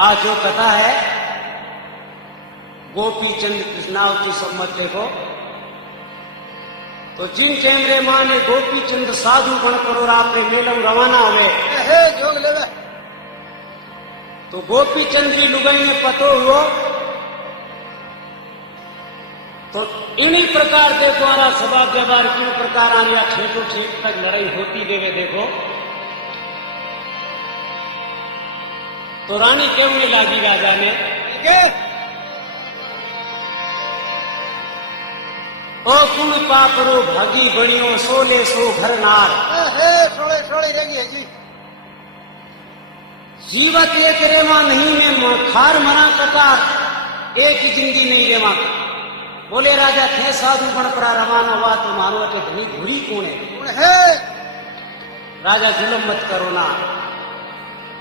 आज जो कथा है गोपी चंद कृष्णावती सब मत देखो। तो जिन कैमरे मां ने गोपी चंद साधु बन करो आपने मेलम रवाना हुए जोग लेवे तो गोपी चंद की लुगाई ने पतो हुआ। तो इन्हीं प्रकार देखो आरा सभा व्यवहार किन प्रकार आने ठेठो ठेठ तक लड़ाई होती देवे देखो। तो रानी क्यों नहीं लागी राजा ने ओ कुल पापरो भागी बणियो सोले सो घर नार सोले रहेगी जी। जीवत एक रेवा नहीं में खार मरा कतार एक ही जिंदगी नहीं रेवा। बोले राजा थे साधु बन पड़ा रवाना हुआ तो मानो के धनी घुरी कौन है। राजा जुलम मत करो ना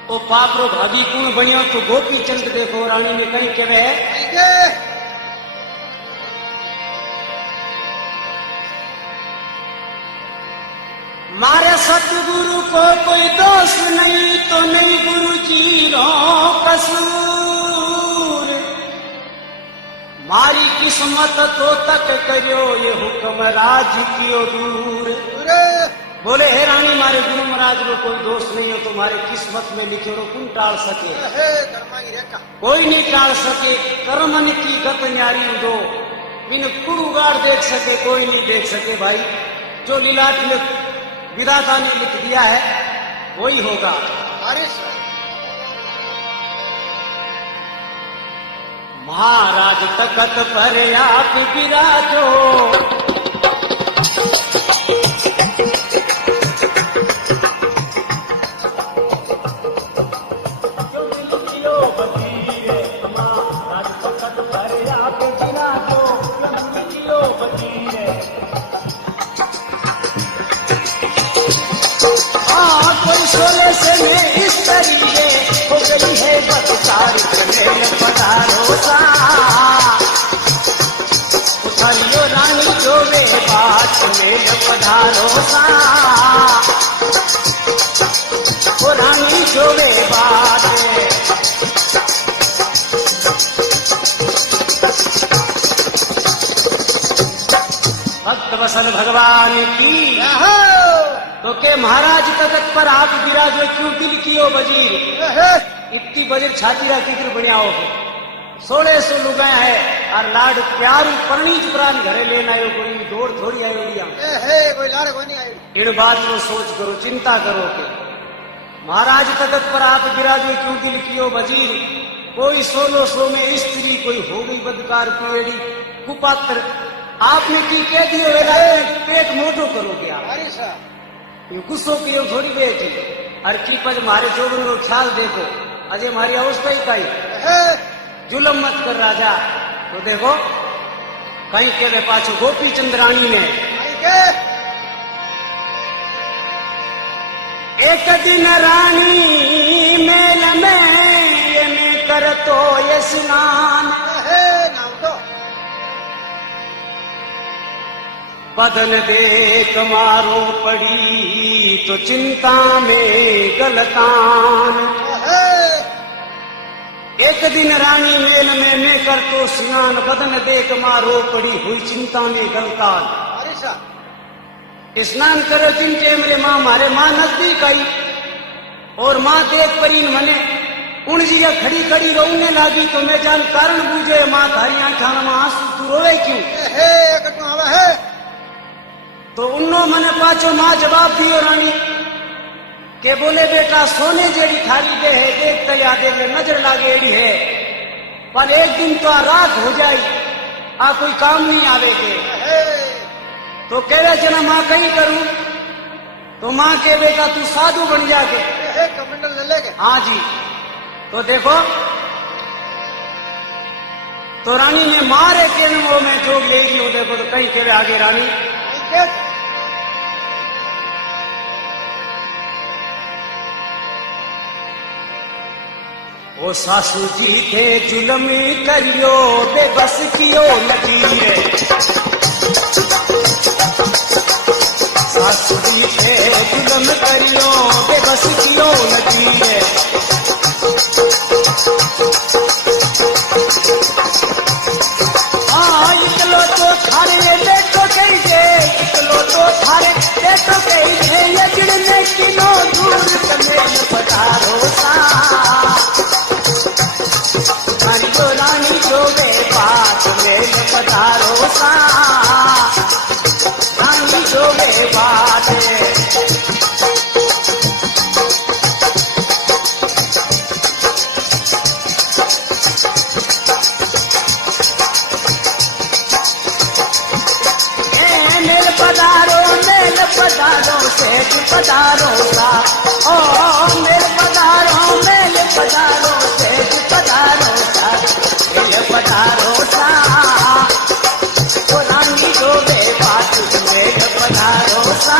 ओ पापरो भागी कौन बनियो। तो गोपी चंद देखो रानी ने कहीं के वे मारे सतगुरु को कोई दोष नहीं तो नहीं गुरु जी रो कसूर। मारी किस्मत तो तक करियो ये हुक्म राज कियो दूर। बोले हे रानी मारे गुरु महाराज को कोई दोष नहीं हो। तुम्हारे किस्मत में लिखे हो कौन टाल सके। कोई नहीं टाल सके कर्मन की गत न्यारी दो बिन कुरुगार देख सके कोई नहीं देख सके। भाई जो लीलाट में विधाता ने लिख दिया है वही होगा। महाराज तखत पर आप विराजो सोले से मैं इस तरीके हो गई है बतकार मेल पधारो सा। उठाइयो रानी जो वे बात मेल पधारो सा। ओ रानी जो वे बात भक्त वसल भगवान की तो के महाराज तखत पर आप विराजो क्यों दिल कियो वजीर। इतनी वजीर छाती रखी फिर बढ़िया हो 1600 लुगाया है और लाड प्यारू परनीच प्राण घरे लेना आयो कोई दौड़ थोड़ी आयो कोई लाड़ कोई नहीं आयो। इन बात को सोच करो चिंता करो के महाराज तखत पर आप विराजो क्यों दिल कियो वजीर। कोई 1600 में स्त्री कोई हो गई बदकार पीड़ी कुपात्र आपने की कह दियो पेट मोटो करोगे आप गुस्सो की थोड़ी बेटी हर चीज पर मारे जोबन को ख्याल देखो अजय हमारी अवस्था ही कही जुलम मत कर राजा। तो देखो कहीं के पाछो गोपी चंद रानी ने एक दिन रानी मेल में कर तो ये स्नान बदन देख मारो पड़ी तो चिंता में गलतान। एक दिन रानी मेल में मैं कर तो स्नान बदन देख मारो पड़ी हुई चिंता में गलतान। स्नान करो जिन टेमरे माँ मारे माँ नजदीक आई और माँ देख परी मने उन जी खड़ी खड़ी रोने लागी। तो मैं जान कारण बूझे माँ थारी आंखा में आंसू तू रोवे क्यों। तो उन्नो मने पाछो मां जवाब दियो रानी के बोले बेटा सोने जेड़ी थाली दे है देख तो याद है नजर लागे एड़ी है पर एक दिन तो रात हो जाई आ कोई काम नहीं आवे के। तो कह रहे जना मां कहीं करूं तो मां के बेटा तू साधु बन जाके कमंडल ले लेके। हाँ जी। तो देखो तो रानी ने मारे के वो में जोग ले लियो। देखो तो कहीं के आगे रानी ओ सासू जी थे जुलम करियो बेबस कियो लगी सासू जी थे जुलम करियो बेबस कियो लगी इकलो तो थारे देखो कही दे, इकलो तो थारे देखो कही दे, लगने किलो दूर कमेल पधारो सा। रानी जो वे बात मेल पधारो सा, रानी जो वे बात। पधारो सेठ पधारो सा, ओ मेल पधारो सेठ पधारो सा, मेल पधारो सा। ओ रानी जो वे बात मेल पधारो सा।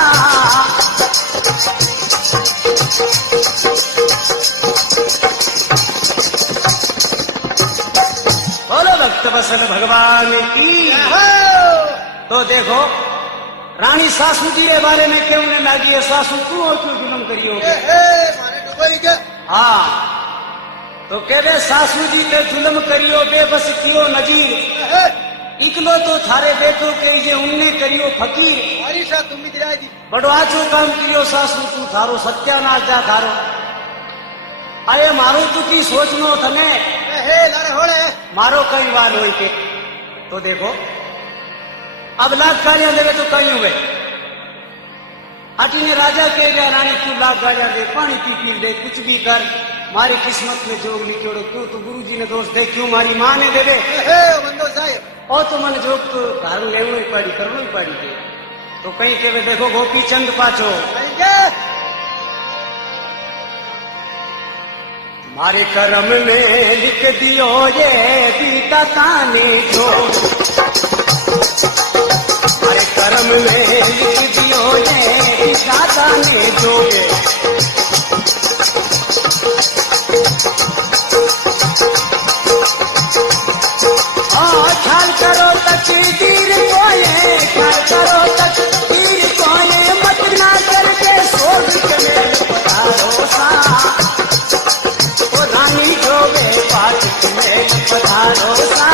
बोलो भक्त वत्सल भगवान की। तो देखो रानी सासू जी के बारे में क्यों ने लागी है, सासू तू और क्यों जुलम करियो। हाँ तो कह दे सासू जी पे जुलम करियो बेबस कियो नजीर, इकलो तो थारे बेटो के जे उन्ने करियो फकीर। तुम भी दिलाई दी बड़ो आचो काम करियो सासू तू थारो सत्यानाश जा थारो। अरे मारो तू की सोचनो थने मारो कई बार हो के। तो देखो अब लाख गालियां देवे तो कहीं हुए अटी ने राजा कह गया रानी क्यों लाख गालियां दे, पानी पी दे, कुछ भी कर, मारी किस्मत में जोग लिखोड़ो क्यों तो गुरु जी ने दोष दे, क्यों मारी माँ ने दे दे और तो मन जोग तो घर लेवो ही पड़ी करनो ही पड़ी थे। तो कहीं के देखो गोपी चंद पाचो मारे कर्म में लिख दियो ये बीता ताने जो, मारे कर्म में लिख दियो ये बीता ताने जो। ख्याल करो तकदीर को ये, ख्याल करो तकदीर को ये, मत ना करके सोच के मेल पधारो सा। ओ रानी जो वे बात मेल पधारो सा,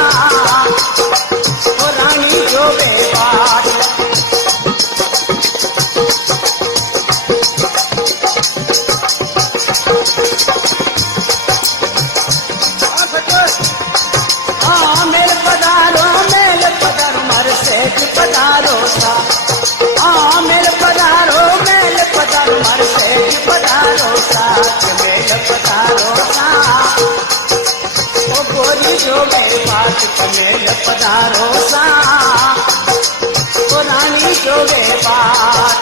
ओ रानी जो वे बात। पधारो सा, हाँ मेल पधारो मर से पधारो सा, मेल पधारो सा। ओ गोरी जो मेरे बात मेल पधारो सा, ओ रानी जो मेरे बात।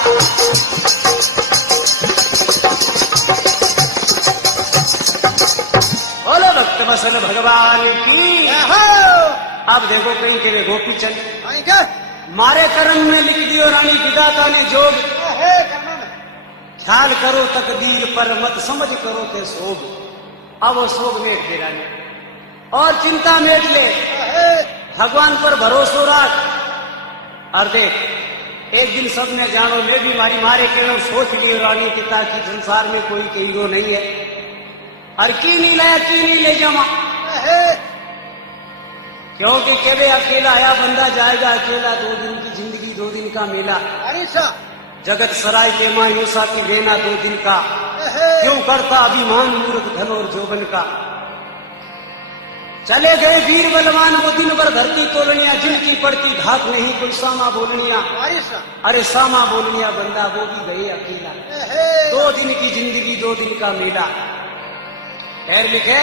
बोलो भक्त वत्सल भगवान की। अब देखो कहीं के गोपी चंद मारे कर्म में लिख दियो रानी विधाता ने जोग, ख्याल करो तकदीर पर मत समझ करो के सोग। अब वो सोग मेट दे रानी और चिंता मेट ले, भगवान पर भरोसा रख। और देख एक दिन सबने जानो मैं भी मारी मारे के सोच लियो रानी पिता की संसार में कोई हीरो नहीं है। और की नहीं लाया की नहीं ले जावा, क्योंकि केवे अकेला आया बंदा जाएगा अकेला, 2 दिन की जिंदगी 2 दिन का मेला। जगत सराय के मायूसा की लेना 2 दिन का, क्यों करता अभिमान मूर्ख धन और जोबन का। चले गए वीर बलवान वो दिन भर धरती तोलनिया, जिनकी पड़ती धाक नहीं कोई सामा बोलनिया। अरे सामा बोलनिया बंदा वो भी गए अकेला, 2 दिन की जिंदगी 2 दिन का मेला। खैर लिखे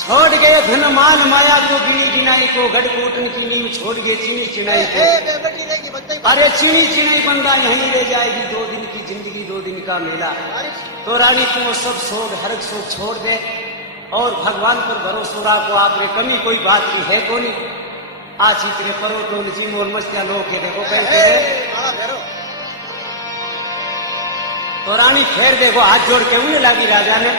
छोड़ गए धन मान माया को, गिनी गिनाई को, गढ़कोटन की नींव छोड़ गए चीनी चिनाई को। अरे चीनी चिनाई बंदा यहीं रह जाएगी, 2 दिन की जिंदगी 2 दिन का मेला। तो रानी तुम सब सोच हरक सोच छोड़ दे और भगवान पर भरोसा रखो। आपने कमी कोई बात की है को नहीं, आज इतने परो तो जी मोर मस्तिया लोग के देखो कहते। तो रानी फिर देखो हाथ जोड़ के उन्हें लगी राजा ने,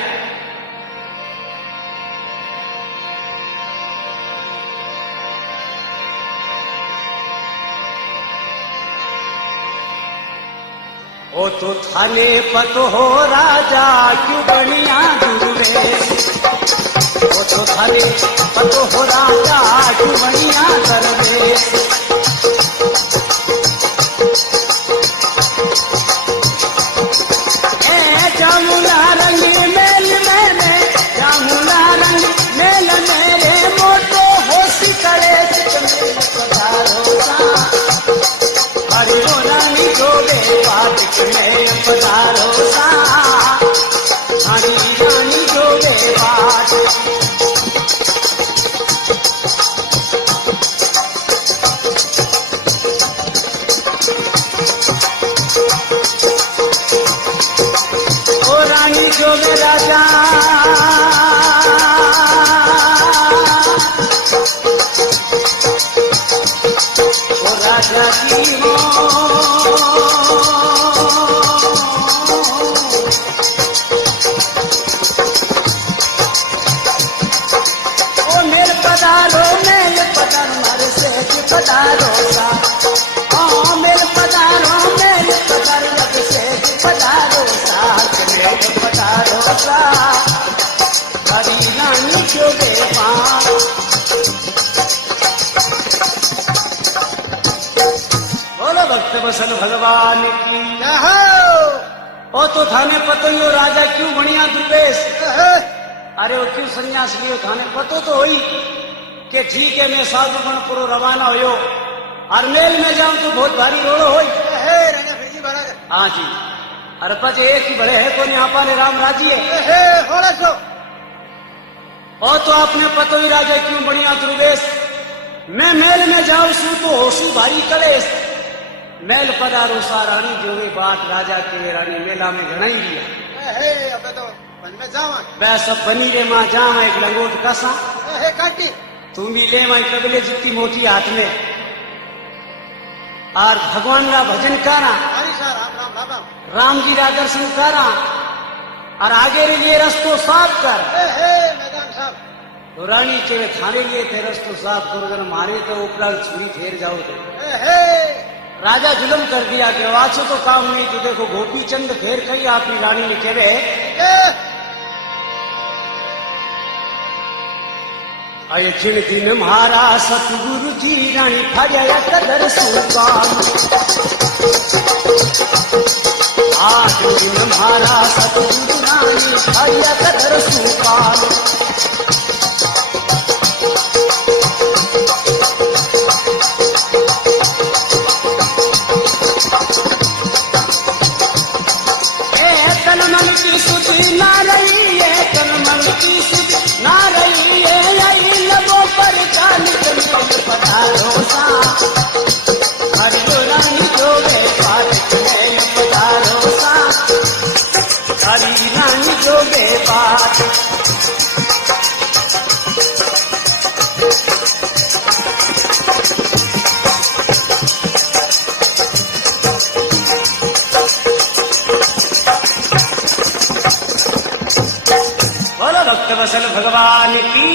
ओ तो थाने पतो हो राजा क्यों बढ़िया दूरे। थारे पतो हो राजा जुवनिया दरवेश जामुना रंग मेल मेरे जामुना रंग मेल मेरे मोटो होशी करे पधारो हरि रानी जोगे पाठ में पधारो हरि रानी जोगे पाठ रानी जोगे राजा ओ राजा की हो ओ मेल पधारो मारे से पधारो सा ओ मेल पधारो लग से पधारो सा पधारो सा हरी रानी जोगे पार बोलो भक्त बसन भगवान की जय हो। ओ तो थाने पतो ही हो राजा क्यों बढ़िया दुर्वेश है। अरे वो क्यों संन्यास लियो थाने पतो तो होई कि ठीक है मैं साधु पुरो रवाना होयो और मेल में जाऊं तो बहुत भारी रोड़ो होई रहना फिर जी महाराज। हाँ जी अरे पचे एक ही बड़े है कौन यहाँ पर राम राजी है होड़ा सो। और तो आपने पतो ही राजा क्यों बढ़िया दुर्वेश मैं मेल में जाऊं सू तो होशू भारी कलेश मेल पधारो सा रानी जोगे बात राजा के रानी मेला में घनाई लिया अब तो बन में जावा वह सब बनी रे माँ जावा एक लंगोट कसा काटी तुम भी ले माई कबले जितनी मोटी हाथ में और भगवान का भजन करा राम राम बाबा राम जी का दर्शन करा और आगे रे ये रस्तो साफ कर मैदान साहब तो रानी के थाने लिए थे रस्तो साफ कर अगर मारे तो उपरांत छुरी फेर जाओ तो राजा जुलम कर दिया कि वाचो तो काम नहीं तो देखो गोपी चंद फेर कही आपकी रानी ने कहे आये छिण दिन महारा सतगुरु जी रानी फरिया कदर सुल्तान आज दिन महारा सतगुरु रानी फरिया कदर सुल्तान तन मन की सुधि ना रही है तन मन की सुधि ना रही है आई लबों पर जान पधारो सा हरि रानी जोगे पाठ में पधारो सा हरि रानी जोगे पाठ भक्त वसल भगवान की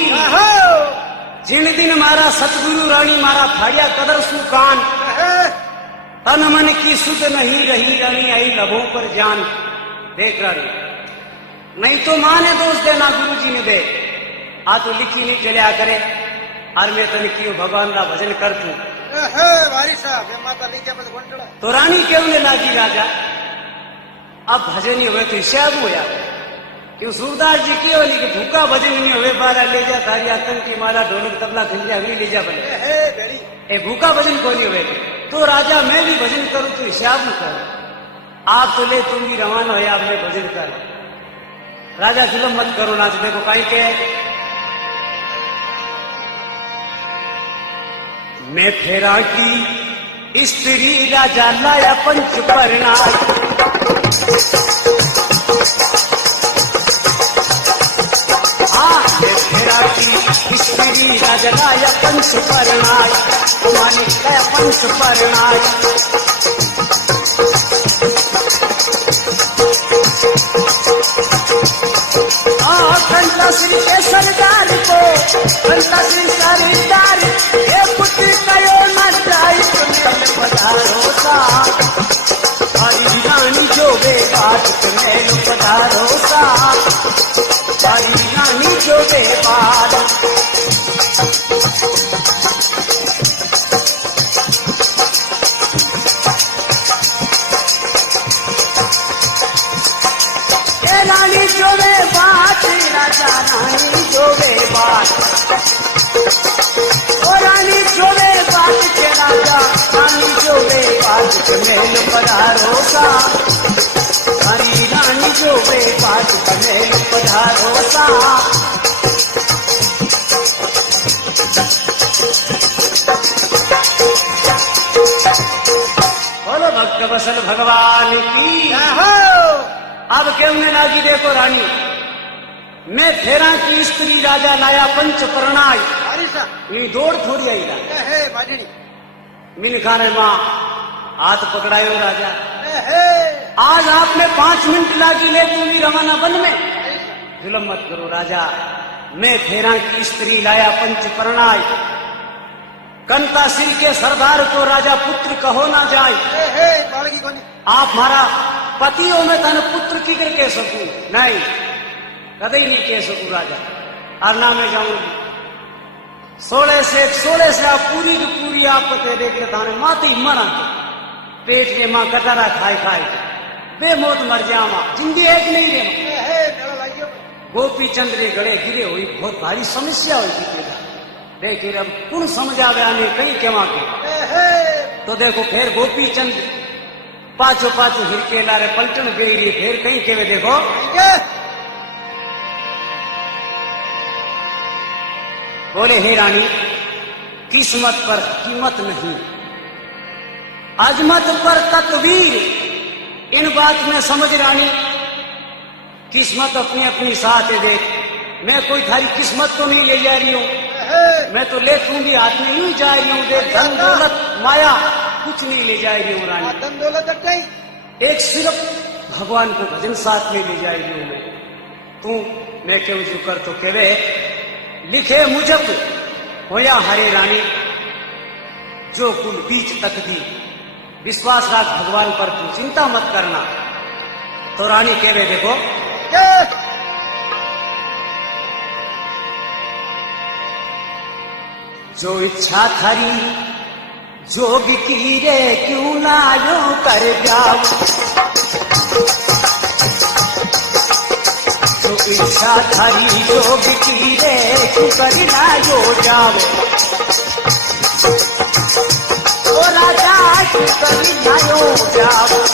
जिन दिन मारा सतगुरु रानी मारा फाड़िया कदर सुकान तन मन की सुध नहीं रही रानी आई लबों पर जान देख रानी नहीं तो माँ ने दोष देना गुरु जी ने दे आ तो लिखी नहीं चलिया करे और मैं तन की भगवान का भजन कर तू तो रानी क्यों ने लागी राजा अब भजन ही हुए तो हिसाब हुआ क्यों सूरदास जी की होली कि भूखा भजन नहीं हुए बारा ले जा तारी आतंक की माला ढोलक तबला खंजा भी ले जा बने ए भूखा भजन को नहीं हुए तो राजा मैं भी भजन करूं तो हिसाब कर आप तो ले तुम भी रवाना हो आप मैं भजन कर राजा जुलम मत करो ना देखो कहीं के मैं फेरा की स्त्री राजा लाया पंच परनाई स्त्री राजलाया पंच परनाय तुम्हारी कया पंच परनाय घंटा श्री के सरदार को घंटा श्री सरदार ये पुत्र कयो न जाए तुम्हें पधारो सा हरी रानी जोगे बात तुम्हें पधारो सा हरी रानी जो बेबाद रानी जो बेबाद राजा रानी जो बेबाद ओ रानी जो बेबाद के राजा रानी जो बेबाद के मेल पधारो सा हरी रानी जो बेबाद के मेल पधारो सा बोलो भक्त वसल भगवान की अब कहने लगी देखो रानी मैं फेरा की स्त्री राजा लाया पंच प्रणाय ये दौड़ थोड़ी आई मिल खाने माँ हाथ पकड़ायो राजा आज आपने 5 मिनट लागी ले तुम्हें रवाना वन में जुलम मत करो राजा मैं फेरा की स्त्री लाया पंच प्रणाय कंता सिल के सरदार को राजा पुत्र कहो ना जाए आप हमारा पति हो मैं तन पुत्र की कर कह सकूं नहीं कदे ही नहीं कह सकूं राजा और ना मैं जाऊंगी 16 से आप पूरी की पूरी आप पते देख ले थाने माते ही मरा पेट में माँ कटारा खाए बेमौत मर जावा जिंदगी एक नहीं रे गोपी चंद रे गड़े गिरे हुई बहुत भारी समस्या हुई थी देखिए अब कौन समझ आवे आने कहीं केवा के तो देखो फिर गोपी चंद पाछो हिरके लारे पलटन गिरी फिर कहीं केवे देखो बोले हे रानी किस्मत पर कीमत नहीं अजमत पर तकदीर इन बात में समझ रानी किस्मत अपनी अपनी साथ है देख मैं कोई थारी किस्मत तो नहीं ले जा रही हूँ मैं तो ले तू भी हाथ में यूं जा रही हूँ देख धन दौलत माया कुछ नहीं ले जा रही हूँ रानी धन दौलत एक सिर्फ भगवान को भजन साथ में ले जा रही हूँ मैं तू मैं क्यों जो कर तो केवे लिखे मुझब होया हरे रानी जो कुल बीच तक दी विश्वास राख भगवान पर तू चिंता मत करना तो रानी केवे देखो जो इच्छा थारी जोग की रे क्यों ना यो कर जाओ जो इच्छा थारी जोग की रे क्यों कर ना यो जाओ ओ राजा क्यों कर ना यो जाओ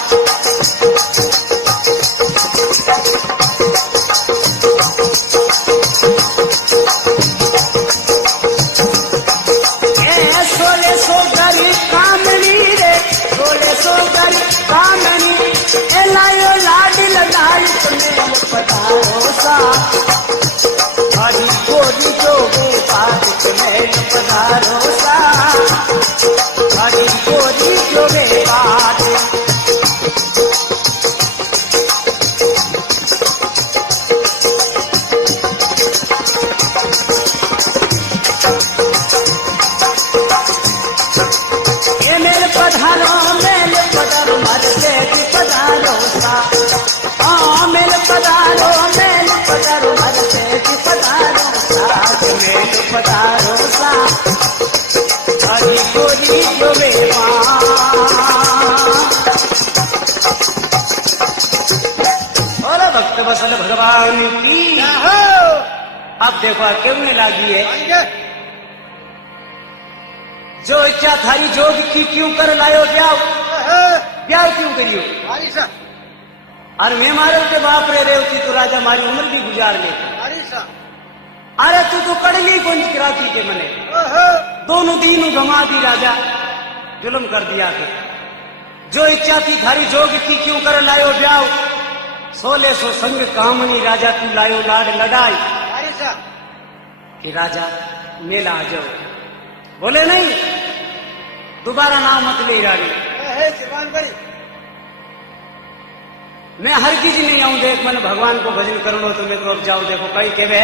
हरी गोरी जो बेबाद मेल पधारो सा हरी गोरी जो बेबाद ये मेल पधारो मर से पधारो सा हाँ मेल पधारो मर से पधारो सा मेल पधारो सा हरी गोरी जो और भक्त वसल भगवान की अब देखो क्यों नहीं लागी है जो इच्छा थारी जोग की क्यों कर लायो ब्याह क्यों करियो अरे मैं मारे के बाप रे रेवती तो राजा मारी उम्र भी गुजार ले अरे तू तो कड़ली गुंज कराती के मने दोनों दिन गमा दी राजा जुल्म कर दिया के जो इच्छा थी थारी जोग की क्यों कर लायो ब्याह 1600 संग कामनी राजा तू लायो लाड लड़ाई कि राजा मेला आ जाओ बोले नहीं दोबारा नाम मत ले रानी मैं हर किसी नहीं आऊं देख मैंने भगवान को भजन कर लो तो मैं तो अब जाऊं देखो कई केवे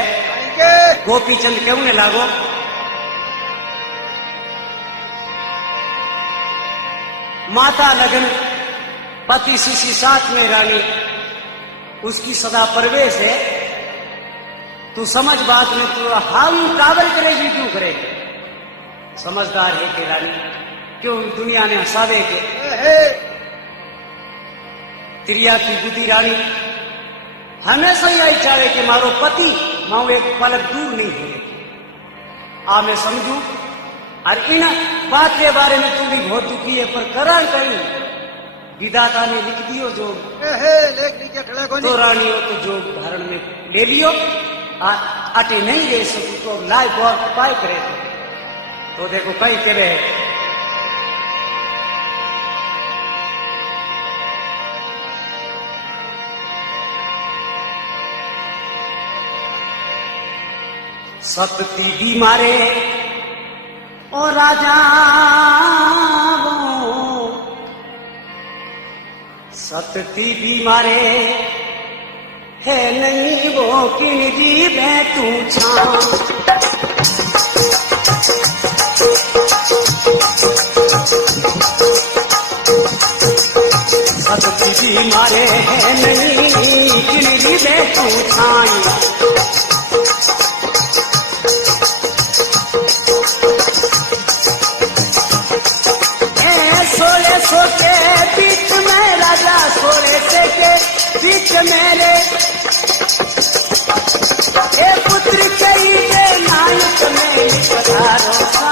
गोपी चंद क्यों ने लागो माता लगन पति शिशि साथ में रानी उसकी सदा परवेश है तू समझ बात में, तू हाउ काबल करेगी क्यों करेगी? समझदार है कि रानी क्यों दुनिया ने हंसावे के तिरिया की बुद्धि रानी हमेशा ही आई चाहे कि मारो पति माओ एक पलक दूर नहीं है। आ मैं समझू और इन बात के बारे में तू भी बहुत दुखी है, पर करा कहीं विधाता ने लिख दियो जो लेख लीजिए ठड़े को तो रानी हो तो जो धारण में ले लियो, अटे नहीं रह सकू तो लाए गौर पाए करे तो देखो कई के रहे सतती भी मारे और राजा सतती भी मारे है नहीं वो किन जी बैठू छां सतती भी मारे है नहीं किन जी बैठू छाई सोके बीच में राजा सोरे से के बीच मेरे ए पुत्र कई के नायक में पधारो सा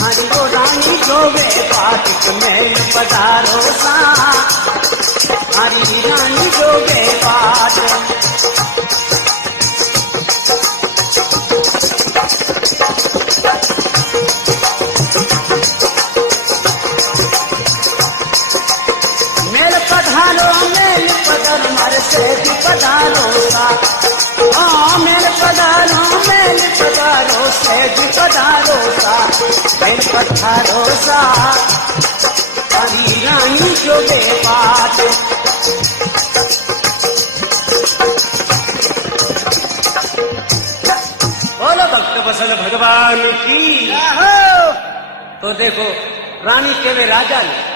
हरि वो रानी जो वे पाटिक में पधारो सा हरि रानी जो वे पाट से भी पधारो सा मेरे पधारो से भी पधारो सा मेरे पधारो सा हरी रानी जो बेबात बोलो भक्त वत्सल भगवान की। तो देखो रानी के वे राजा ने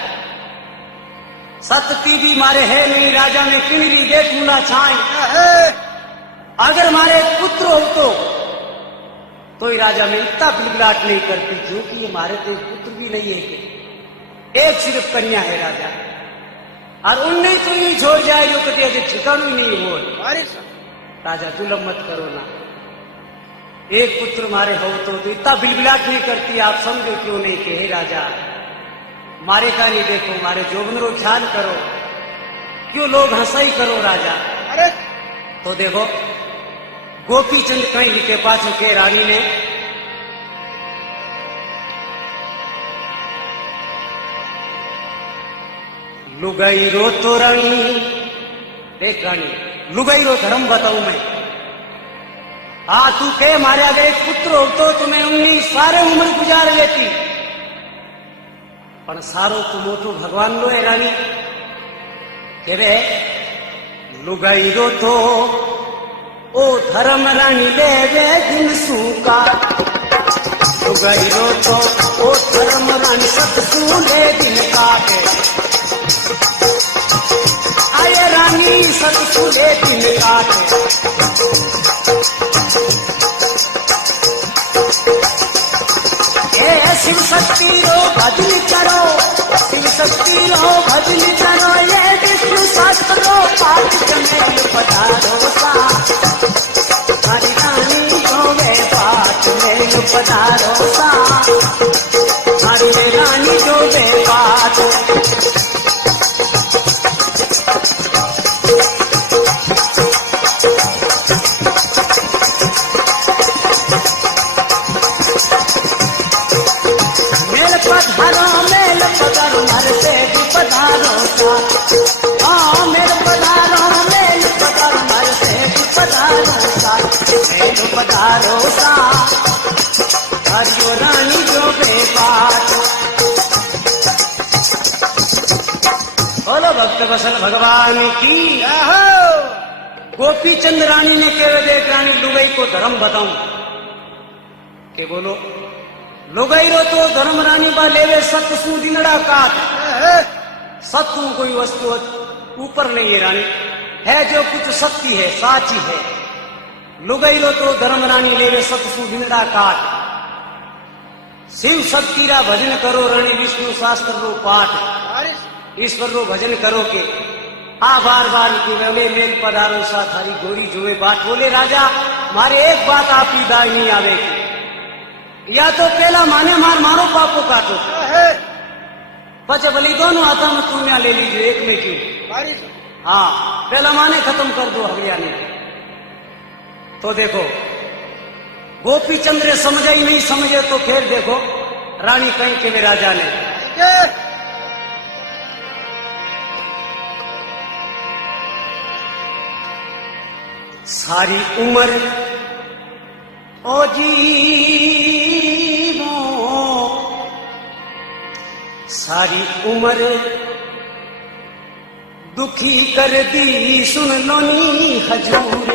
सतती भी मारे है नहीं राजा ने किनरी देखूंगा छाई अगर मारे पुत्र हो तो ही राजा में इतना बिलबिलाट नहीं करती क्योंकि ये मारे तो पुत्र भी नहीं है कि एक सिर्फ कन्या है राजा और उनने तो नहीं छोड़ जाए जो कभी अजय ठिकाना ही नहीं हो राजा जुलम मत करो ना एक पुत्र मारे हो तो इतना बिलबिलाट नहीं करती आप समझो क्यों नहीं कि हे राजा मारे का नहीं देखो मारे जोबनरो ख्याल करो क्यों लोग हंसाई करो राजा। अरे तो देखो गोपी चंद कहीं लिखे पाछो के रानी ने लुगाई रो तो रानी देख रानी लुगाई रो धर्म बताऊं मैं तू के मारे गए पुत्र हो तो तुम्हें 19 सारे उम्र गुजार लेती पण सारो तू मोटो भगवान लो है रानी के रे लुगाई रो तो ओ धर्म रानी ले वे दिन सूका लुगाई रो तो ओ धर्म रानी सतसू ले दिन काटे आये रानी सतसू ले दिन काटे शिव शक्ति रो भजन करो शिव शक्ति रो भजन करो ये विष्णु शास्त्र रो पाठ में पधारो सा हरि रानी जो वे पाठ में पधारो सा हरि रानी जो वे पाठ पधारो सा हरियो रानी जो बेबात बोलो भक्त वत्सल भगवान की। गोपी चंद रानी ने कह देख रानी लुगाई को धर्म बताऊं के बोलो लुगाई रो तो धर्म रानी बा लेवे सतसू दिनड़ा काट सत्तू कोई वस्तु ऊपर नहीं है रानी है जो कुछ शक्ति है साची है लुगैरो तो धर्मरानी लेवे सतसु भिंगड़ा काट शिव शक्ति रा भजन करो रानी विष्णु शास्त्र रो पाठ बारिश ईश्वर रो भजन करो के आ बार बार की वेले मेल पधारो सा थारी गोरी जुए बाट बोले राजा मारे एक बात आप ही दाई नहीं आवे की या तो पहला माने मार मारो पापो काटो है पचे भली दोनों हाथों में तुनिया ले लीजिए एक में क्यों बारिश हाँ पहला माने खत्म कर दो हरियाणी तो देखो गोपी चंद्र समझा ही नहीं समझे तो फिर देखो रानी कहीं के वे राजा ने के सारी उम्र ओ जीवो सारी उम्र दुखी कर दी सुन लो नी हजूर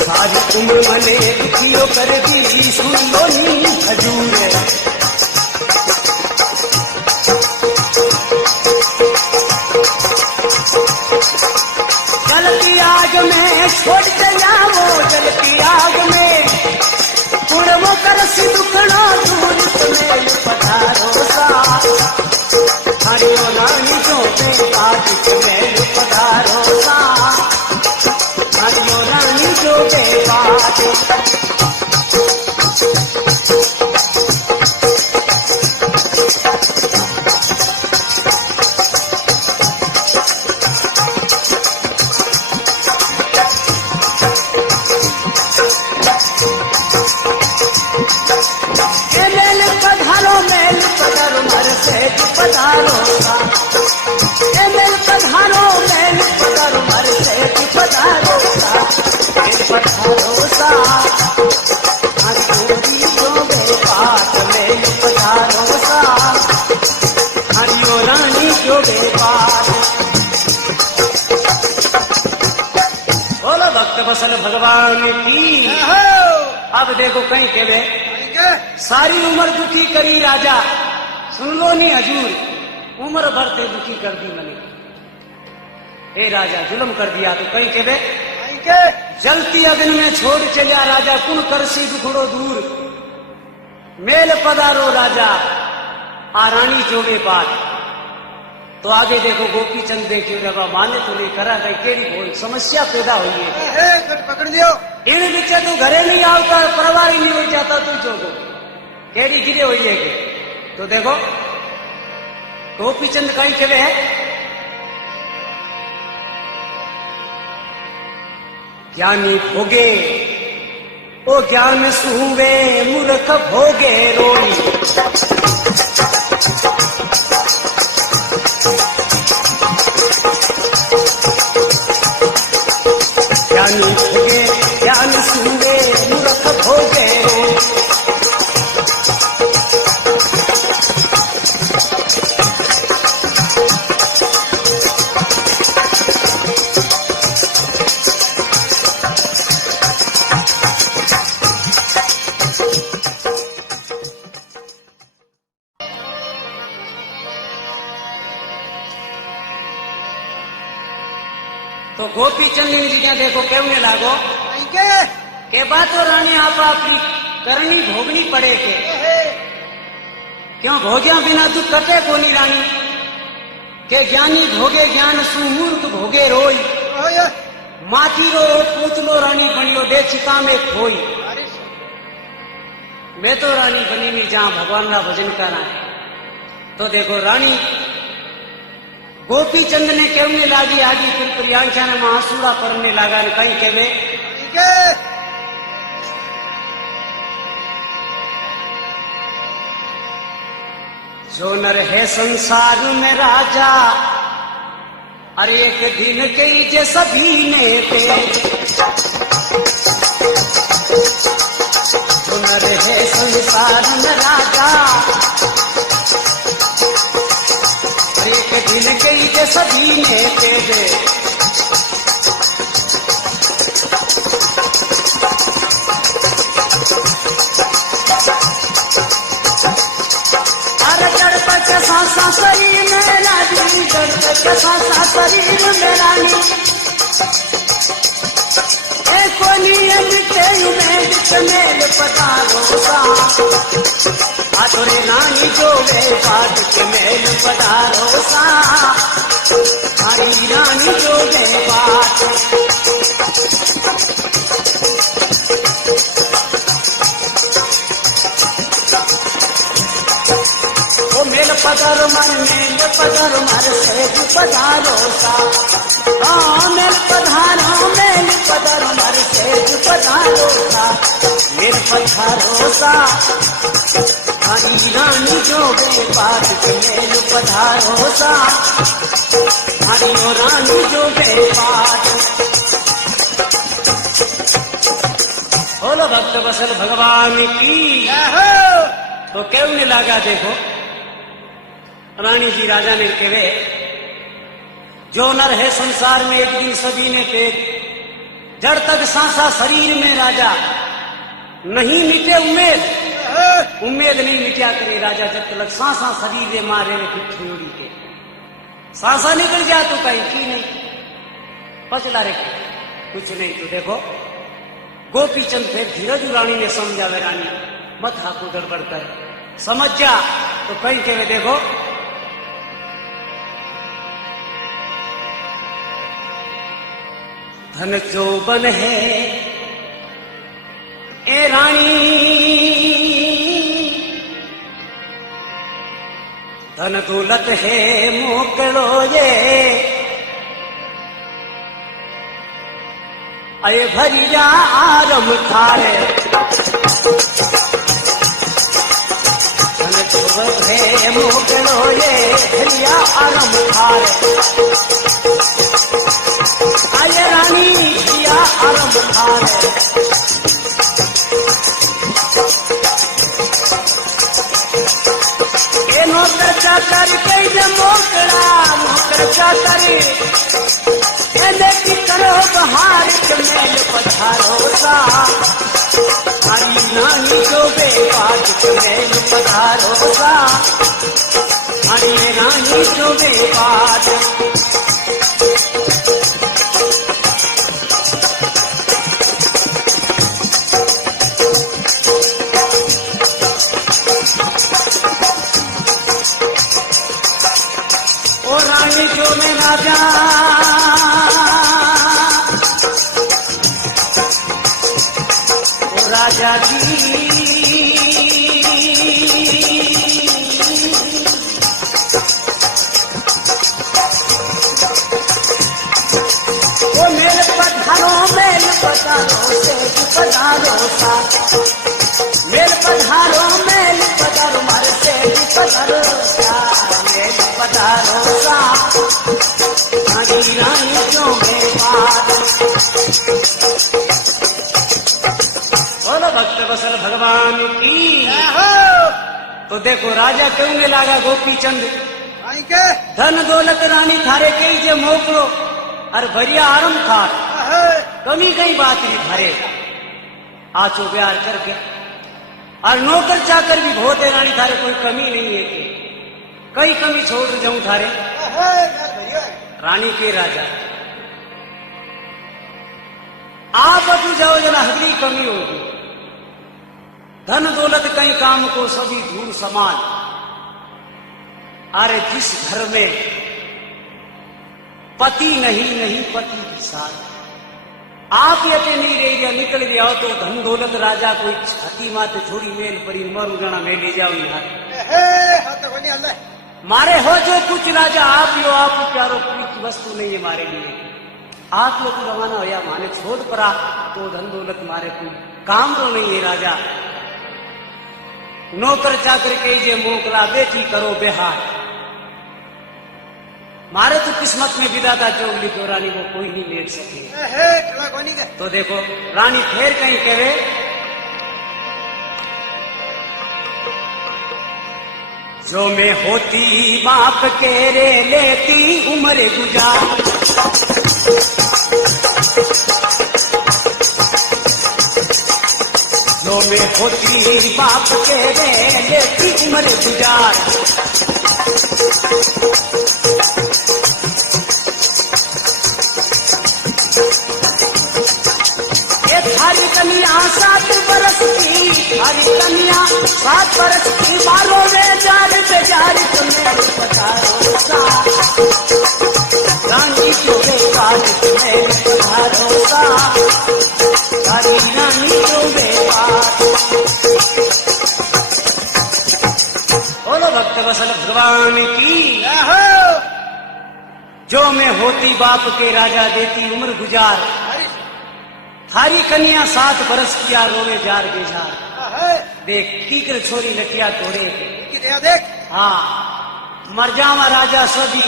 सारी उम्र मने दुखियो कर दी सुन लो नी हजूर जलती आग में छोड़ के जाओ जलती आग में पुरवो कर सी दुखड़ो दूर तुम्हें पधारो सा हरियो रानी जो बेबात तुम्हें पधारो सा हरियो रानी जो बेबात पधारो सा ए मेल पधारो मेल पधारो मर से पधारो सा मेल पधारो सा हरियोरी जो बेपात मेल पधारो सा हरियो रानी जो बेपात बोलो भक्त बसल भगवान की अब देखो कहीं के वे सारी उम्र दुखी करी राजा सुन लो नी हजूर उम्र भर ते दुखी कर दी मैंने ए राजा जुल्म कर दिया तो कहीं के बे जलती अग्नि में छोड़ चलिया राजा कुन करसी दुखड़ो दूर मेल पधारो राजा आ रानी जोगे पाठ तो आगे देखो गोपी चंद देखियो रवा माने तो नहीं करा गई केड़ी कोई समस्या पैदा हुई है पकड़ लियो इन बीचे तू घरे नहीं आवता परिवार ही नहीं हो जाता तू जोगो केड़ी गिरे हुई है तो देखो गोपी चंद कहीं चले हैं ज्ञानी भोगे ओ ज्ञान सुवे मूर्ख भोगे रोई ज्ञानी भोगे ज्ञान सुवे मूर्ख भोगे रोई तो गोपी चंद जी क्या देखो केवने लागो के बात तो रानी आप अपनी करनी भोगनी पड़े के क्यों भोगिया बिना तू कटे कोनी रानी के ज्ञानी भोगे ज्ञान सुमूर्ख भोगे रोई माथी रो पूछलो रानी बनियो दे चिता में खोई मैं तो रानी बनी नहीं जहां भगवान का भजन करा तो देखो रानी गोपी चंद ने केवने लागी आगी फिर प्रियांका ने महासूरा पढ़ने लगा कहीं केवे जो नर है संसार में राजा अरे एक दिन के जे सभी ने पे जो नर है संसार में राजा एक दिन गई जे सभी ने तेरे अरे चढ़ के सांसा शरीर में लागी चढ़ के सांसा शरीर में रानी उमेद के मेल पधारो सा आतोरे रानी जो वे बात के मेल पधारो सा हरी रानी जो वे बात ओ मेल पधारो मर सेज पधारो सा मेल पधारो मर सेज पधारो सा मेल पधारो सा हरी रानी जो वे बात के मेल पधारो सा हरी रानी जो वे बात। बोलो भक्त वसल भगवान की। तो केवने लागा देखो रानी जी राजा ने कहे जो नर है संसार में एक दिन सभी ने पेट जड़ तक सांसा शरीर में राजा नहीं मिटे उम्मीद नहीं मिटा करे राजा जब तक सांसा शरीर में मारे ठिठोड़ी के सांसा निकल जा तो कहीं की नहीं पचला रे कुछ नहीं। तो देखो गोपीचंद फिर धीरज रानी ने समझावे रानी मत हाको गड़बड़ कर समझ जा। तो कहीं के देखो धन चौबन है ए रानी धन दौलत है मोकलो ये अये भरिया आरम थारे धन चौबन है मोकलो ये भरिया आरम थारे आये रानी भरिया आरम थारे नौकर चाकर कई मोकर चाकर की करो बहार के मेल पधारो सा हरी रानी जो बेबात के मेल पधारो सा हरी रानी जो बेबात। ओ रानी जो में राजा ओ राजा जी ओ मेल पधारो सेज पधारो सा मेल पधारो मार सेज पधारो सा मेल पधारो सा हरी रानी जो में बात। बोलो भक्त वसल भगवान की। तो देखो राजा कहने लगा गोपीचंद धन दौलत रानी थारे कई जे मोकलो और भरिया आरम था कमी कई बात नहीं थारे आचो प्यार करके और नौकर चाकर भी बहुत है रानी थारे कोई कमी नहीं है कि कई कमी छोड़ जाऊं थारे रानी के राजा आप अटू जाओ जना हगली कमी होगी धन दौलत कई काम को सभी धूल समान। अरे जिस घर में पति नहीं पति की साथ आप यते नहीं रह गया निकल गया हो तो धन दौलत राजा कोई छाती माते छोड़ी मेल पड़ी मरू जना में ले जाओ यहाँ मारे हो जो कुछ राजा आप यो आप प्यारो कुछ वस्तु नहीं है मारे लिए आप लोग रवाना हो या माने छोड़ पड़ा तो धन दौलत मारे कोई काम तो नहीं है राजा नौकर चाकर के जे मोकला बेटी करो बेहार मारे तो किस्मत में विदाता जो लिखो रानी वो कोई नहीं लेट सके। तो देखो रानी फिर कहीं कहे जो मैं होती बाप के रे लेती उम्र गुजार जो मैं होती बाप के रे लेती उम्र गुजार थारी कन्या 7 बरस की, थारी कन्या 7 बरस की, मारो वे जार बेजारी तुम्हें पधारो सा, रानी जो बेकार तुम्हें पधारो सा, थारी रानी जो बेकार। बोलो भक्त वसल भगवान की। जो मैं होती बाप के राजा देती उम्र गुजार, थारी कन्या 7 बरस किया रोवे जार बेजार। देख कीकर छोरी लटिया तोड़े देख। हाँ मर जावा राजा सभी,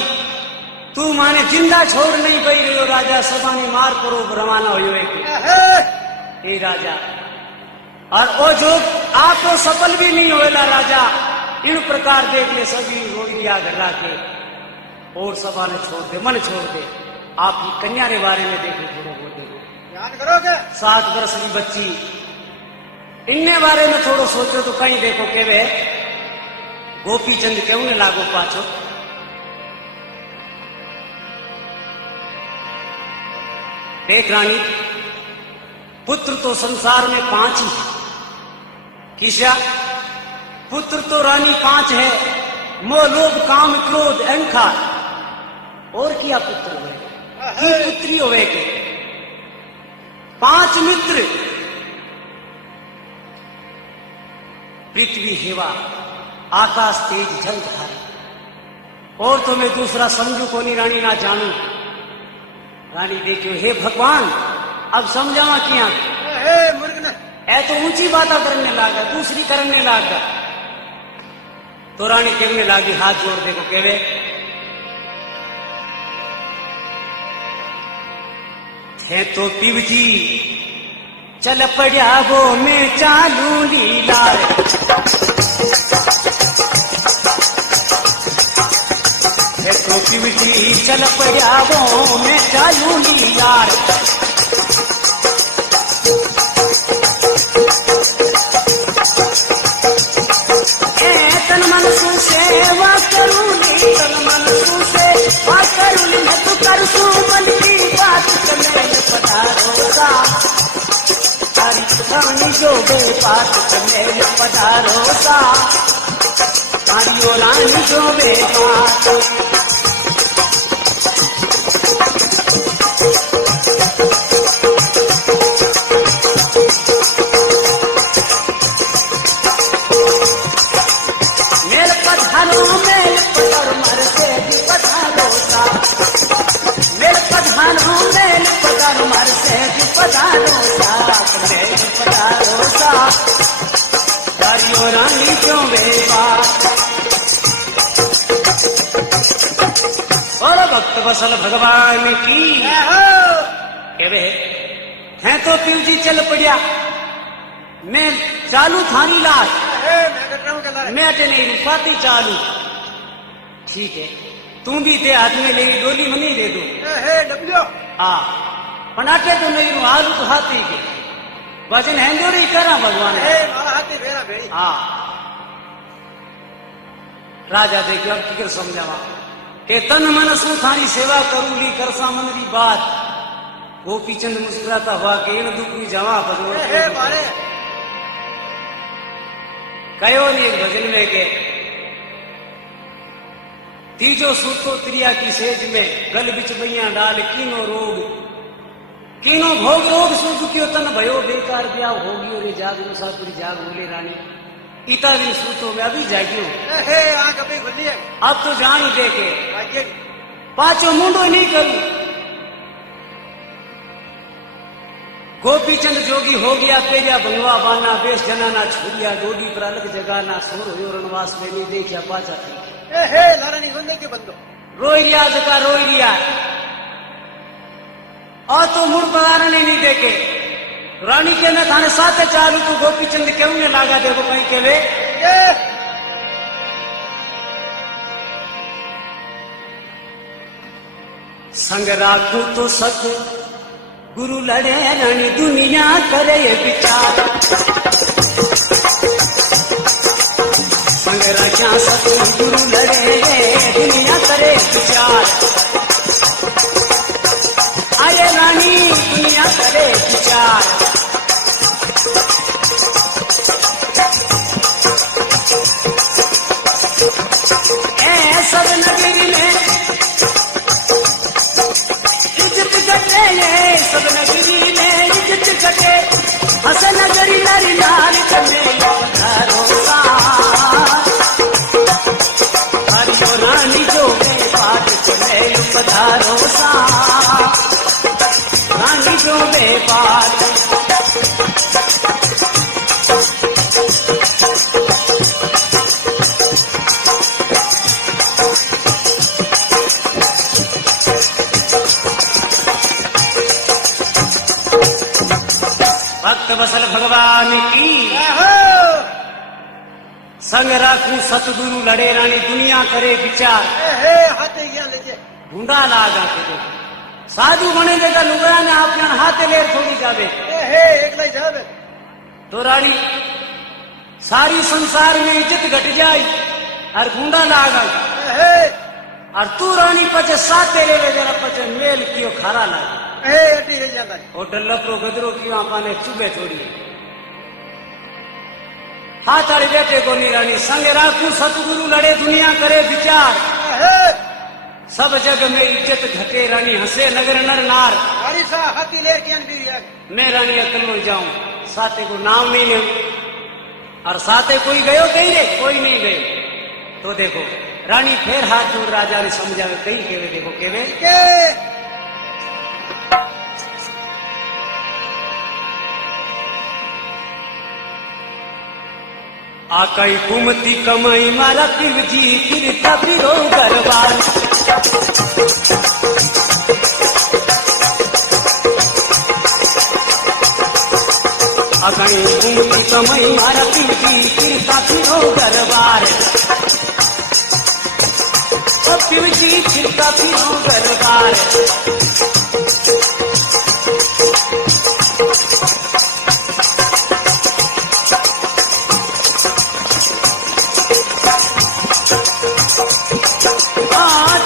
तू माने जिंदा छोड़ नहीं पई रहो राजा सभा ने मार करो रवाना हो ए राजा। और ओ जो आप तो सफल भी नहीं होएला राजा, इन प्रकार देख ले सभी रोई दिया घरा के और सभा ने छोड़ दे, मन छोड़ दे। आपकी कन्या के बारे में देखो थोड़ा बहुत ध्यान करोगे। 7 वर्ष की बच्ची, इनने बारे में थोड़ा सोचो तो कहीं देखो के वे गोपी चंद क्यों ने लागो पाछो। देख रानी, पुत्र तो संसार में 5 ही है। किसा पुत्र तो रानी 5 है, मोह लोभ काम क्रोध अहंकार, और क्या पुत्र हुए की पुत्री हुए के 5 मित्र, पृथ्वी हेवा आकाश तेज जल धारा, और तो मैं दूसरा समझू को नहीं रानी ना जानू। रानी देखियो हे भगवान अब समझावा क्या मुर्ग ने ऐ तो ऊंची बातें करने लागा, दूसरी करने लागा। तो रानी कहने लागी हाथ जोड़ देखो केवे है तो पिवजी चल पड़ा वो मैं चालू लीला, है तो पिवजी चल पड़ा वो मैं चालू लीला। तन मन सु सेवा करूंगी, तन मन सु सेवा करूंगी, मैं तो करसू मन की बात कमेल पधारो सा, तारी रानी जो बे बात कमेल पधारो सा, तारी ओ रानी जो बे बात। रानी क्यों बेबा और भक्त वसल भगवान की कहवे हैं तो पिव जी चल पड़िया, मैं चालू थानी लाश मैं अटे नहीं रुपाती चालू। ठीक है तू भी दे हाथ में लेगी डोली में नहीं दे दो। हाँ पनाटे तो नहीं हालू तो हाथी के भजन हैंदोरी करा भगवान हाँ। राजा देखियो अब किकर समझावा के तन मन सु थारी सेवा करूंगी करसा मन री बात। गोपी चंद मुस्कुराता हुआ के इन दुख में जमा भगवान कहो नहीं एक भजन में के तीजो सूतो त्रिया की सेज में गल बिच मैया डाल कीनो रोग कीनो भोग रोग सुखियो तन भयो बेकार ब्याह होगी रे जाग मुसाफिर जाग बोले रानी इता दिन सूतो में अभी जागियो आंख अभी खुली है अब तो जान ही देखे पाचो मुंडो नहीं करू। गोपी चंद जोगी हो गया पेरिया भंगवा बाना बेस जनाना छुरिया डोडी पर अलग जगाना सोर हो रणवास में नहीं देखा पाचा थी लारानी सुनने के बंदो रोई रिया जगा रोई रिया और तो मुड़ पगारने नहीं देखे। रानी के न थाने साथ चालू तो गोपी चंद क्यों ने लागा देखो कहीं के वे संग राखू तो सक गुरु लड़े रानी दुनिया करे विचार। संग राजा सक गुरु लड़े दुनिया करे विचार। आये रानी दुनिया करे विचार बे बात। भक्त वसल भगवान की संग राखू सतगुरु लड़े रानी दुनिया करे विचार। हाथे गया लेके ढूंढा लागा के देखो साधु बने देगा लुगड़ा ने अपना हाथे लेर छोड़ी जावे एकला ही जावे तो रानी सारी संसार में इज्जत घट जाई और गुंडा लागा और तू रानी पचे साथे ले ले जरा पचे मेल कियो खारा लागा अटी रह जाता है और डल्लपरो गदरो कियो आपने चुबे छोड़ी हाथ आड़ी बैठे को नहीं रानी संग राखू सतगुरु लड़े दुनिया करे विचार। सब जग में इज्जत घटे रानी हंसे नगर नर नार। गाड़ी सा हाथी ले के भी मैं रानी अकलो जाऊं साथे को नाम नहीं ले और साथे कोई गयो कहीं रे कोई नहीं गयो तो देखो रानी फिर हाथ जोड़ राजा ने समझावे कहीं केवे देखो केवे के आकई कुमती कमाई मारा पिव जी फिरता फिरो गरबार। आकई कुमती कमाई मारा पिव जी फिरता फिरो गरबार। ओ पिव जी फिरता फिरो गरबार।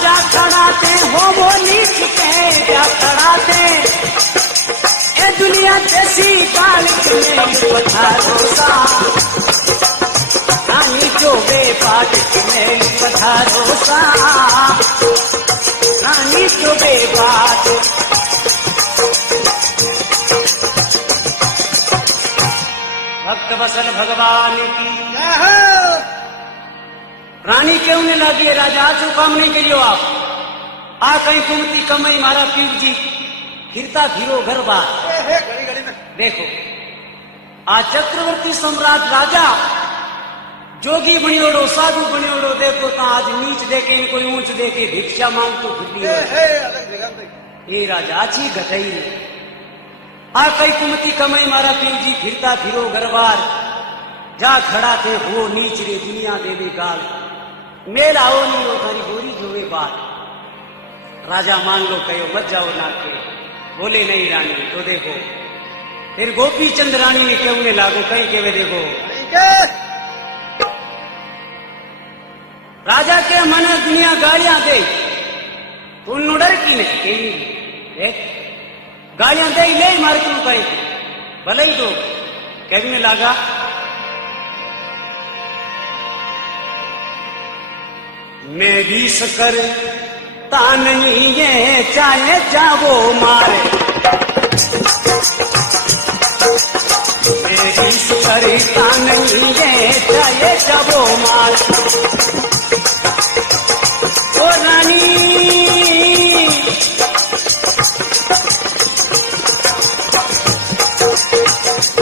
जा खड़ाते हो वो नीच के जा खड़ाते ए दुनिया जैसी काल में पधारो सा रानी जो बेबात में पधारो सा रानी जो बेबात। भक्त वसल भगवान की रानी क्यों नहीं लगी राजा जो काम नहीं करियो आप आ कहीं कुमती कमाई मारा पीर जी फिरता फिरो घर बार। घड़ी घड़ी में देखो आज चक्रवर्ती सम्राट राजा जोगी बनियोड़ो साधु बनियोड़ो देखो तो आज नीच देके इनको ऊंच देके भिक्षा मांग तो फिर अलग जगह ये राजा अच्छी घटाई ने आ कहीं कुमती कमाई मारा पीर जी फिरता फिरो घर बार। जा खड़ा थे हो नीच रे दुनिया देवे गाल मेल आओ नहीं हो थारी गोरी जोवे बात। राजा मान लो कहो मत जाओ नाके बोले नहीं रानी तो देखो फिर गोपी चंद रानी ने क्यों ने लागो कहीं केवे देखो राजा के मन दुनिया गालियां दे तू डर की नहीं देख गालियां दे ले मार तू कहीं भले ही तो कहने लागा मैं भी सकर ता नहीं ये चाहे जावो मारे मैं भी सकर ता नहीं ये चाहे जावो मारे। ओ रानी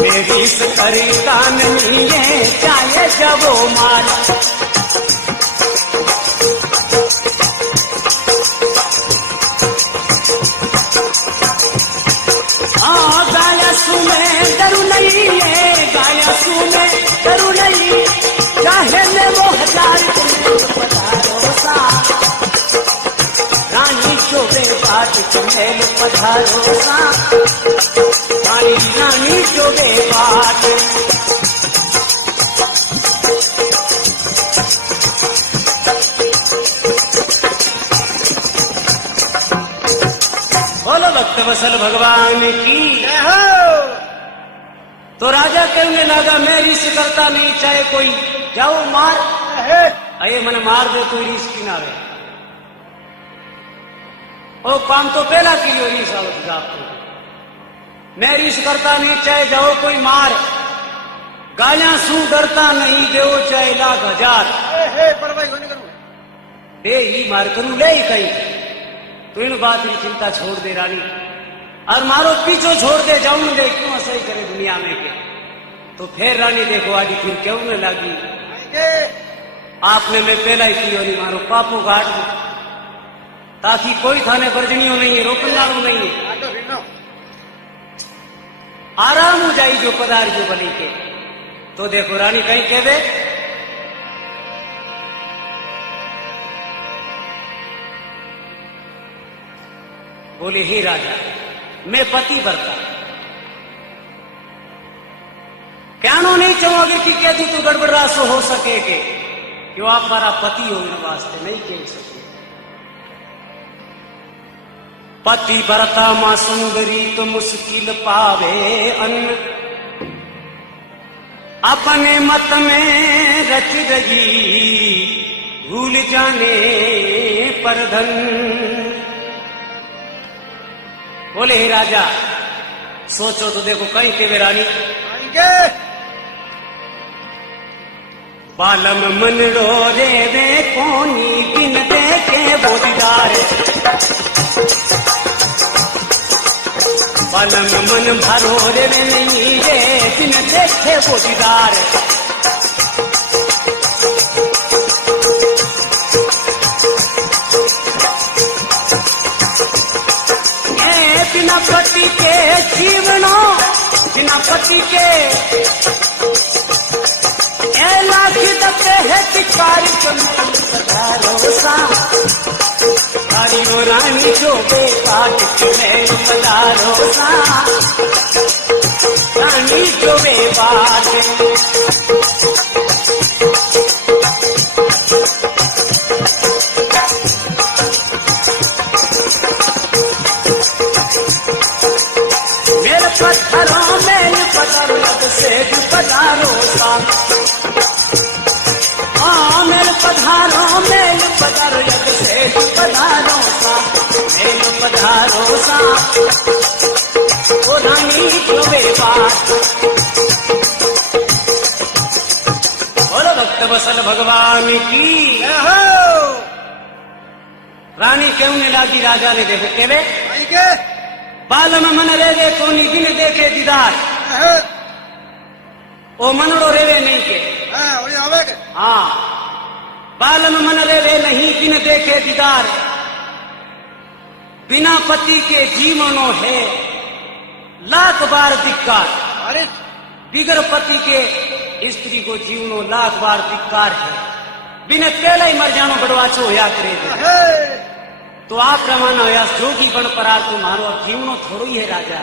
मेरी सकर ता नहीं ये चाहे जावो मारे। गाया सुने डरू नहीं है गाया सुने डरू नहीं चाहे मैं वो हजार पधारो सा रानी चोबे बाट मेल पधारो सा रानी चोबे बाट। बोलो भक्त वसल भगवान की तो राजा कहने लगा मैं रिस करता नहीं चाहे कोई जाओ मार अये मन मार दे कोई रिस की ना रहे ओ काम तो पहला की लियो रिस आपको मैं रिस करता नहीं चाहे जाओ कोई मार गालियां सू डरता नहीं दो चाहे लाख हजार बे ही मार करूं ले ही कहीं तो इन बात की चिंता छोड़ दे रानी और मारो पीछो छोड़ दे जाऊं दे क्यों सही करे दुनिया में के तो फिर रानी देखो आदि फिर क्यों न लगी के आपने मैं पहला ही कियो नहीं मारो पापो काट दो ताकि कोई थाने बरजनियो नहीं है रोकनारो नहीं है आटो रीनो आराम हो जाई जो पदार जो बनी के तो देखो रानी कहीं कह दे बोले हे राजा मैं पति बरता क्यानो नहीं चाहोगे कि कह दू तो गड़बड़ा सो हो सके के क्यों आप हमारा पति हो इन वास्ते नहीं कह सके पति बरता मां सुंदरी तो मुश्किल पावे अन्न अपने मत में रच रही भूल जाने पर धन बोले हे राजा सोचो तो देखो कहीं के वे रानी आएंगे बालम मन रो रे वे कोनी बिन देखे वो दीदार बालम मन भरो रे वे नहीं रे बिन देखे वो दीदार बिना पति के जीवनो बिना पति के लाख दबे है कार्यक्रम भरोसा हरियो रानी जो बेकाट के पधारोसा रानी जो बेबाद पत्थरों में पत्थर लग से पधारोसा हाँ मेरे पधारों में पत्थर लग से पधारोसा मेल पधारोसा ओ रानी जो बेबात बोलो भक्त बसल भगवान की रानी क्यों नहीं लागी राजा ने देखो केवे आएंगे बालम मन रेवे कोनी बिन देखे दीदार ओ मनड़ो रेवे नहीं के हां वही आवेगे हाँ बालम मन रेवे नहीं बिन देखे दीदार बिना पति के जीवनो है लाख बार धिक्कार अरे बिगर पति के स्त्री को जीवनो लाख बार धिक्कार है बिना पहले ही मर जानो बड़वाचो होया करे तो आप रवाना होया जोगी बन परा तुम्हारो अब जीवनो थोड़ो ही है राजा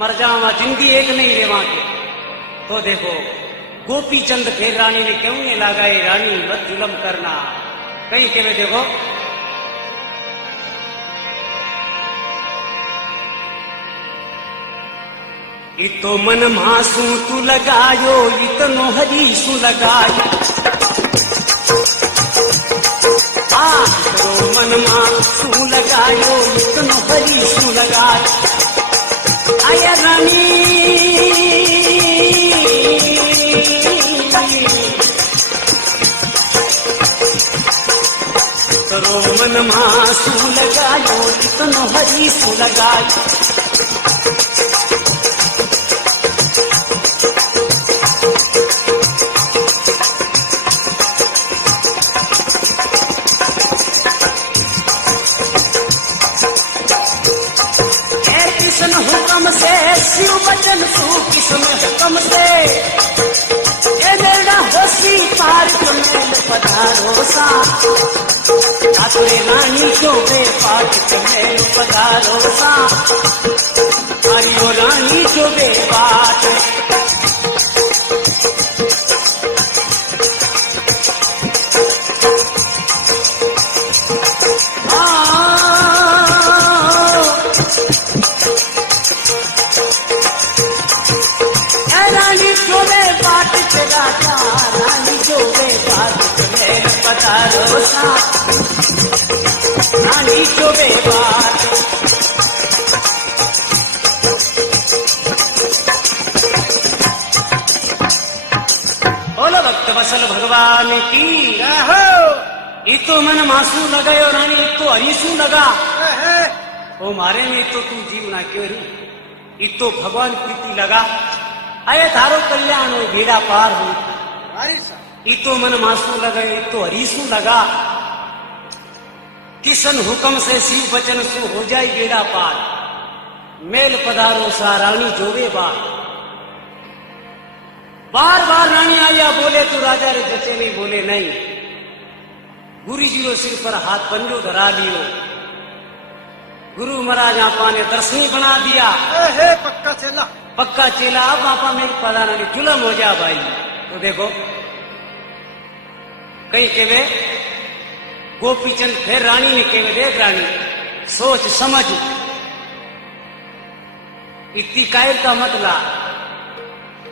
मर जावा जिंदगी एक नहीं रेवा के तो देखो गोपी चंद फिर रानी ने क्यों नहीं लगाए रानी मत जुलम करना कहीं के में देखो इतो मन मासू तू लगायो इतनो हरी सु लगायो तो मन मासू लगायो इतनो हरी सु लगायो आया रानी करो मन मासू लगायो इतनो हरी सु लगायो हुक्म से शिव बचन सू किस्म हुक्म से ए मेरा होशी पार तुम्हें पधारोसा ठाकुरे रानी को बेपाट तुम्हें पधारोसा हरियो रानी को बेपाट रानी जो बेबात राजा रानी जो बेबात तुम्हें पधारोसा रानी जो बेबात बोलो भक्त वसल भगवान की हो ये तो मन मासू लगायो रानी एक तो हरीसू लगा ओ मारे में तो तू जीव ना क्यों रू इतो भगवान प्रीति लगा अये थारो कल्याण हो बेड़ा पार हो हरी सा इतो मन मासू लगे इतो हरीसू लगा किसन हुक्म से शिव वचन सु हो जाए बेड़ा पार मेल पधारो सा रानी जोवे बार बार बार रानी आया बोले तो राजा रे जचे नहीं बोले नहीं गुरु जी रो सिर पर हाथ पंजो धरा लियो गुरु महाराज आपा ने दर्शनी बना दिया हे पक्का चेला अब आपा मेरे पधारा ने जुलम हो जा भाई तो देखो कहीं केवे गोपीचंद फिर रानी ने केवे देख रानी सोच समझ इतनी कायल का मत ला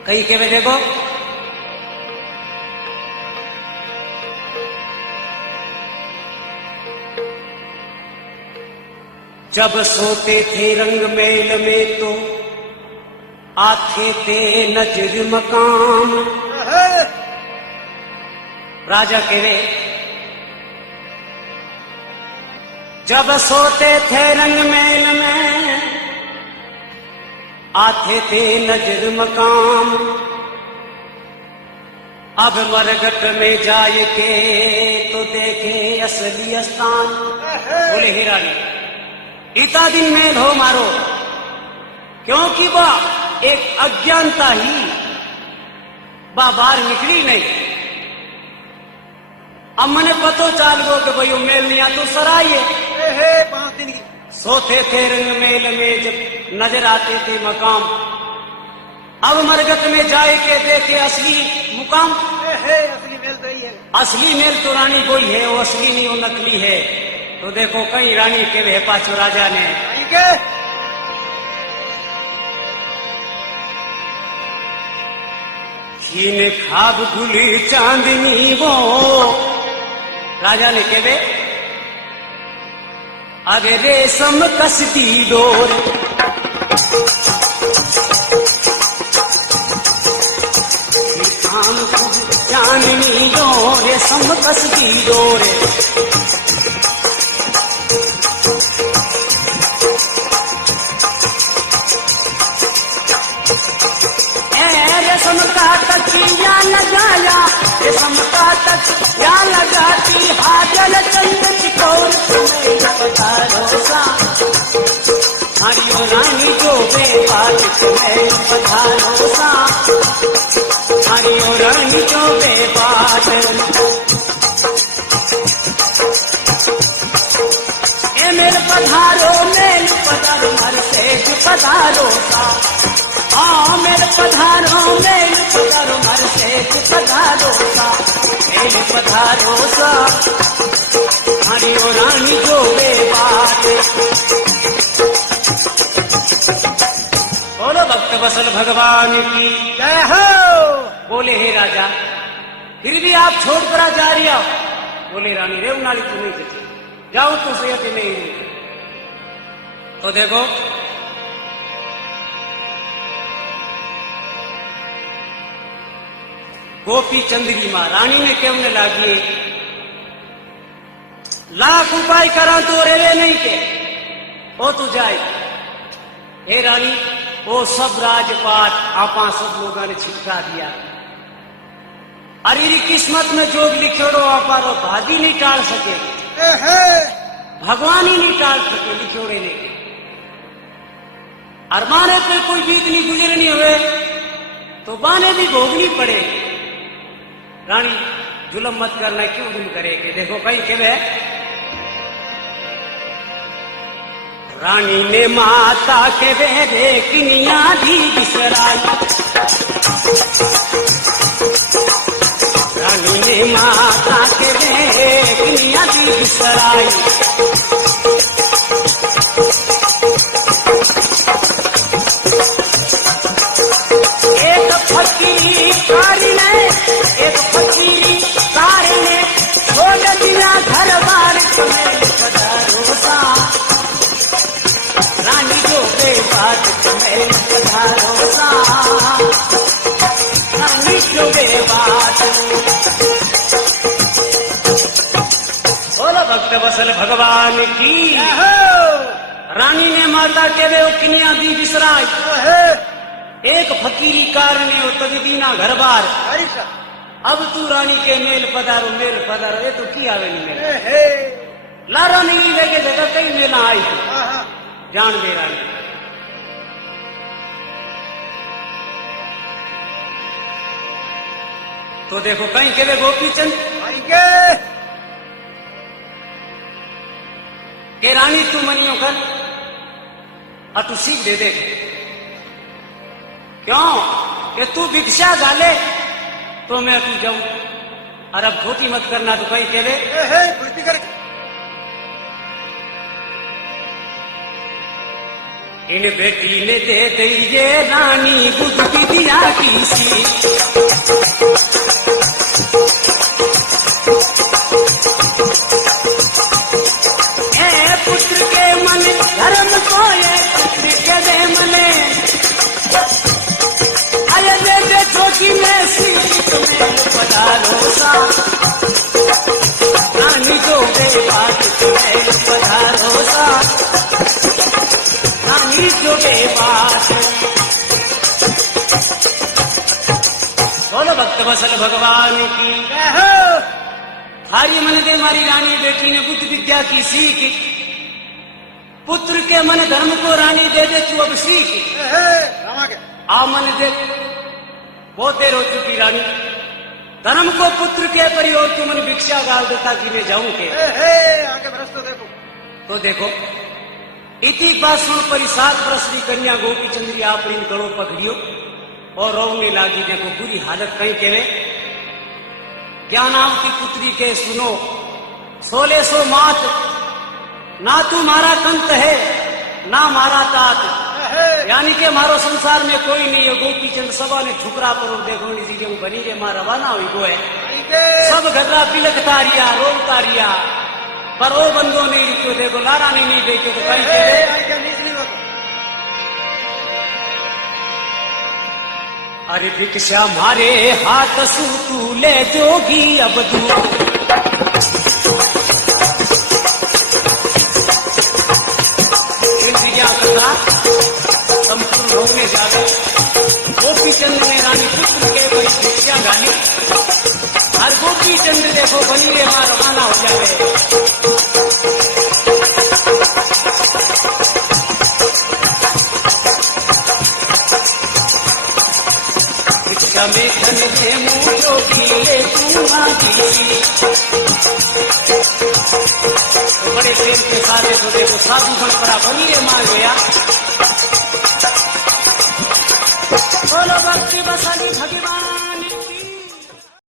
कहीं केवे देखो जब सोते थे रंग मेल में तो आते थे नजर मकाम राजा केवे जब सोते थे रंग मेल में आते थे नजर मकाम अब मरगट में जाए के तो देखे असली स्थान बोले हे रानी इतना दिन मेल हो मारो क्योंकि बा एक अज्ञानता ही बा बाहर निकली नहीं अब मने पतो चाल गो कि भाई मेल नहीं आ तो सराइए 5 दिन की सोते थे रंग मेल में जब नजर आते थे मकाम अब मरगत में जाए के देखे असली मुकाम असली मेल तो ही है असली मेल तो रानी कोई है वो असली नहीं वो नकली है तो देखो कई रानी के वे पाछो राजा ने छीन खाब खुली चांदनी वो राजा ने केवे अरे रेशम कसती डोर चांदनी डोर रेशम कसती डोर रेशम का तकिया लगाया रेशम का तकिया लगाती हाजल चंद चिकोर तुम्हें पधारो सा हरियो रानी जो बेबात तुम्हें पधारो सा हरियो रानी जो बेबात ए मेल पधारो मर सेठ पधारो सा हाँ मेरे पधारो मर सेठ पधारो सा मेरे पधारो सा हरियो रानी जो वे बात बोलो भक्त बसल भगवान की जय हो बोले हे राजा फिर भी आप छोड़कर आ जा रही हो बोले रानी रेवनाली तू नहीं चली जाओ तो सेहत नहीं तो देखो गोपी चंद्री मां रानी ने केवने लागी लाख उपाय करा तो रेवे नहीं के ओ तू जाए हे रानी वो सब राजपाट आपा सब लोगों ने छिपका दिया अरे किस्मत में जो लिखोड़ो आपा रो भादी नहीं टाल सके भगवान ही नहीं टाल सके लिखोड़े ने और माने पे कोई बीत नहीं गुजरनी हुए तो बाने भी भोगनी पड़े रानी जुलम मत करना क्यों जुल्म करेगी देखो कहीं के वे रानी ने माता के बेरे किनिया दी बिसराई रानी ने माता के बेरे किनिया दी बिसराई एक फकीरी कारी ने एक फकीरी कारी ने छोड़ दिया घर बार तुम्हें पधारो सा रानी जो बेबात तुम्हें पधारो सा रानी जो बेबात बोलो भक्त बसल भगवान की रानी ने माता के वे किनिया दी बिसराई हे एक फकीरी कारणे ओ तजदीना घर बार ऐसा अब तू रानी के मेल पधारो ये तो की आवे नहीं मेल हे लारा नहीं लेके जगह कई मेला आई थी आहा जान दे रानी तो देखो कहीं के वे गोपी चंद आएंगे के रानी तू मनियो कर और तू सीख दे क्यों कि तू भिक्षा गाले तो मैं तू जाऊं और अब खोटी मत करना तो कहीं के वे हे कुछ कर इन बेटी ने दे दईये रानी बुद्ध विद्या की सी पुत्र के मन धर्म को ये पुत्र के दे मने आये दे देखो कि मैं सीख तुम्हें पधारो सा रानी जो दे बात तुम्हें पधारो सा रानी जो दे बात बोलो भक्त वसल भगवान की हारी मन दे मारी रानी बेटी ने बुद्ध विद्या की सीख पुत्र के मन धर्म को रानी दे दे तू अब सीख आ मन दे बहुत देर हो चुकी रानी धर्म को पुत्र के परिवार तू मन भिक्षा गाल देता कि मैं जाऊं के आगे भ्रष्ट देखो तो देखो इति बात सुन परी 7 वर्ष की कन्या गोपी चंद्री आपरी गड़ो पकड़ियो और रोने लागी देखो बुरी हालत कहीं के क्या नाम की पुत्री के सुनो 1600 मात ना तू मारा कंत है ना मारा तात यानी के मारो संसार में कोई नहीं है गोपी चंद सभा ने ठुकरा पर देखो जी बनी रे मां रवाना हुई गो है सब घटरा पिलक तारिया रोल तारिया पर वो बंदो नहीं रुको देखो लारा नहीं देखो तो कहीं के अरे भिक्षा मारे हाथ सू तू ले जोगी अब तू इंद्रिया कथा संपूर्ण होने जावे गोपी चंद्र ने रानी पुत्र के कोई भिक्षा गाली हर गोपी चंद्र देखो बनी रे मां रवाना हो जावे में धन में मुझो दिए तू मांगी तो बड़े प्रेम के साथ तो देखो साधु बन पड़ा बनी रे मां गया बोलो भक्ति बसाली भगवान